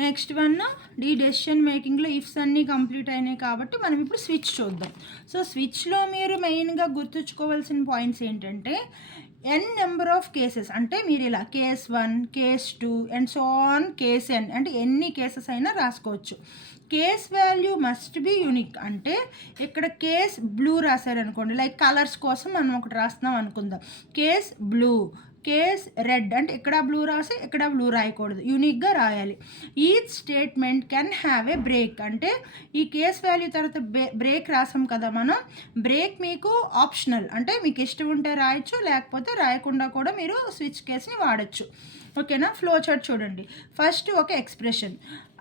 Next one the decision మేకింగ్లో ifs అన్నీ complete అయినాయి కాబట్టి మనం ఇప్పుడు స్విచ్ చూద్దాం. సో స్విచ్లో మీరు మెయిన్గా గుర్తుంచుకోవాల్సిన పాయింట్స్ ఏంటంటే ఎన్ నెంబర్ ఆఫ్ కేసెస్, అంటే మీరు ఇలా case 1 case 2 and so on case N, అంటే ఎన్ని కేసెస్ అయినా రాసుకోవచ్చు. Case value must be unique, అంటే ఇక్కడ కేస్ బ్లూ రాశారనుకోండి, లైక్ కలర్స్ కోసం మనం ఒకటి రాస్తున్నాం అనుకుందాం, కేస్ బ్లూ, కేస్ రెడ్, అంటే ఇక్కడ బ్లూ రాసి ఇక్కడ బ్లూ రాయకూడదు, యూనిక్గా రాయాలి. Each statement can have a break, అంటే ఈ కేస్ వాల్యూ తర్వాత బ్రేక్ రాసాం కదా మనం, బ్రేక్ మీకు ఆప్షనల్, అంటే మీకు ఇష్టం ఉంటే రాయొచ్చు, లేకపోతే రాయకుండా కూడా మీరు స్విచ్ కేస్ని వాడచ్చు. ఓకేనా? ఫ్లో చార్ట్ చూడండి. ఫస్ట్ ఒక ఎక్స్ప్రెషన్,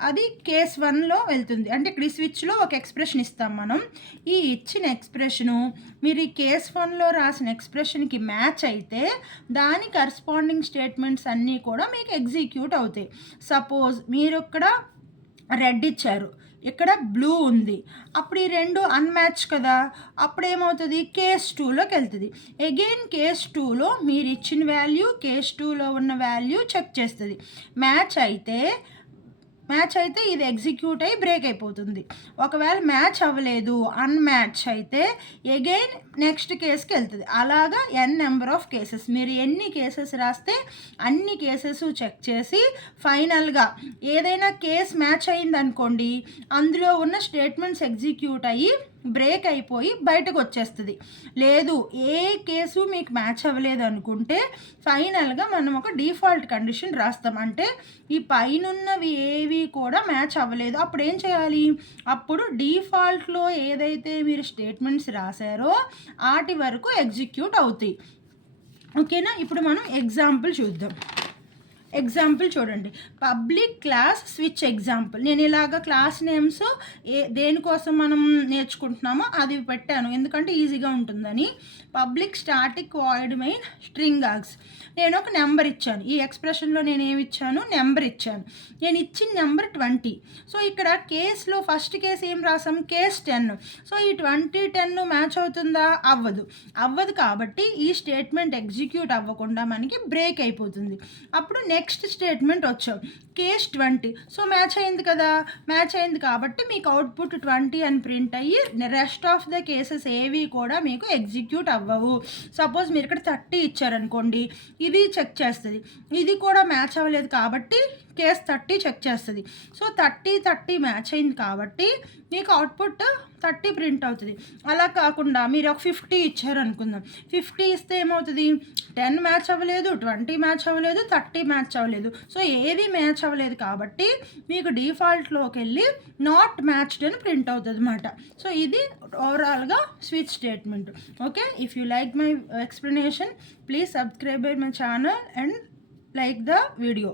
అది కేస్ 1లో వెళ్తుంది, అంటే ఇక్కడ ఈ స్విచ్లో ఒక ఎక్స్ప్రెషన్ ఇస్తాం మనం. ఈ ఇచ్చిన ఎక్స్ప్రెషను మీరు ఈ కేస్ 1లో రాసిన ఎక్స్ప్రెషన్కి మ్యాచ్ అయితే దాని కరస్పాండింగ్ స్టేట్మెంట్స్ అన్నీ కూడా మీకు ఎగ్జిక్యూట్ అవుతాయి. సపోజ్ మీరు ఇక్కడ రెడ్ ఇచ్చారు, ఇక్కడ బ్లూ ఉంది, అప్పుడు ఈ రెండు అన్మ్యాచ్ కదా, అప్పుడు ఏమవుతుంది, కేస్ 2లోకి వెళ్తుంది. అగైన్ కేస్ 2లో మీరు ఇచ్చిన వాల్యూ కేస్ 2లో ఉన్న వాల్యూ చెక్ చేస్తుంది. మ్యాచ్ అయితే ఇది ఎగ్జిక్యూట్ అయ్యి బ్రేక్ అయిపోతుంది. ఒకవేళ మ్యాచ్ అవ్వలేదు, అన్మ్యాచ్ అయితే అగైన్ నెక్స్ట్ కేసుకి వెళ్తుంది. అలాగా ఎన్ నెంబర్ ఆఫ్ కేసెస్, మీరు ఎన్ని కేసెస్ రాస్తే అన్ని కేసెస్ చెక్ చేసి ఫైనల్గా ఏదైనా కేస్ మ్యాచ్ అయింది అనుకోండి, అందులో ఉన్న స్టేట్మెంట్స్ ఎగ్జిక్యూట్ అయ్యి బ్రేక్ అయిపోయి బయటకు వచ్చేస్తుంది. లేదు ఏ కేసు మీకు మ్యాచ్ అవ్వలేదు అనుకుంటే ఫైనల్గా మనం ఒక డిఫాల్ట్ కండిషన్ రాస్తాం, అంటే ఈ పైనున్నవి ఏవి కూడా మ్యాచ్ అవ్వలేదు. అప్పుడు ఏం చేయాలి, అప్పుడు డిఫాల్ట్లో ఏదైతే మీరు స్టేట్మెంట్స్ రాశారో వాటి వరకు ఎగ్జిక్యూట్ అవుతాయి. ఓకేనా? ఇప్పుడు మనం ఎగ్జాంపుల్ చూద్దాం. ఎగ్జాంపుల్ చూడండి, పబ్లిక్ క్లాస్ స్విచ్ ఎగ్జాంపుల్. నేను ఇలాగ క్లాస్ నేమ్స్ దేనికోసం మనం నేర్చుకుంటున్నామో అది పెట్టాను, ఎందుకంటే ఈజీగా ఉంటుందని. Public static void main string args, నేను ఒక నెంబర్ ఇచ్చాను, ఈ ఎక్స్ప్రెషన్లో నేను ఏమి ఇచ్చాను, నెంబర్ ఇచ్చాను, నేను ఇచ్చిన నెంబర్ 20. సో ఇక్కడ కేసులో ఫస్ట్ కేసు ఏం రాసాం, కేస్ 10. సో ఈ 20 10 మ్యాచ్ అవుతుందా, అవ్వదు కాబట్టి ఈ స్టేట్మెంట్ ఎగ్జిక్యూట్ అవ్వకుండా మనకి బ్రేక్ అయిపోతుంది. అప్పుడు నెక్స్ట్ స్టేట్మెంట్ వచ్చాం, కేస్ 20. సో మ్యాచ్ అయింది కాబట్టి మీకు అవుట్పుట్ 20 అని ప్రింట్ అయ్యి రెస్ట్ ఆఫ్ ద కేసెస్ ఏవి కూడా మీకు ఎగ్జిక్యూట్ అవ్వవు. సపోజ్ మీరు ఇక్కడ 30 ఇచ్చారనుకోండి, ఇది చెక్ చేస్తుంది, ఇది కూడా మ్యాచ్ అవ్వలేదు కాబట్టి కేస్ 30 చెక్ చేస్తుంది. సో 30 మ్యాచ్ అయింది కాబట్టి మీకు అవుట్పుట్ 30 ప్రింట్ అవుతుంది. అలా కాకుండా మీరు ఒక 50 ఇచ్చారనుకుందాం, 50 ఇస్తే ఏమవుతుంది, 10 మ్యాచ్ అవ్వలేదు, 20 మ్యాచ్ అవ్వలేదు, 30 మ్యాచ్ అవ్వలేదు. సో ఏది మ్యాచ్ అవ్వలేదు కాబట్టి మీకు డిఫాల్ట్లోకి వెళ్ళి నాట్ మ్యాచ్డ్ అని ప్రింట్ అవుతుంది అన్నమాట. సో ఇది ఓవరాల్గా switch statement. Okay, if you like my explanation please subscribe my channel and like the video.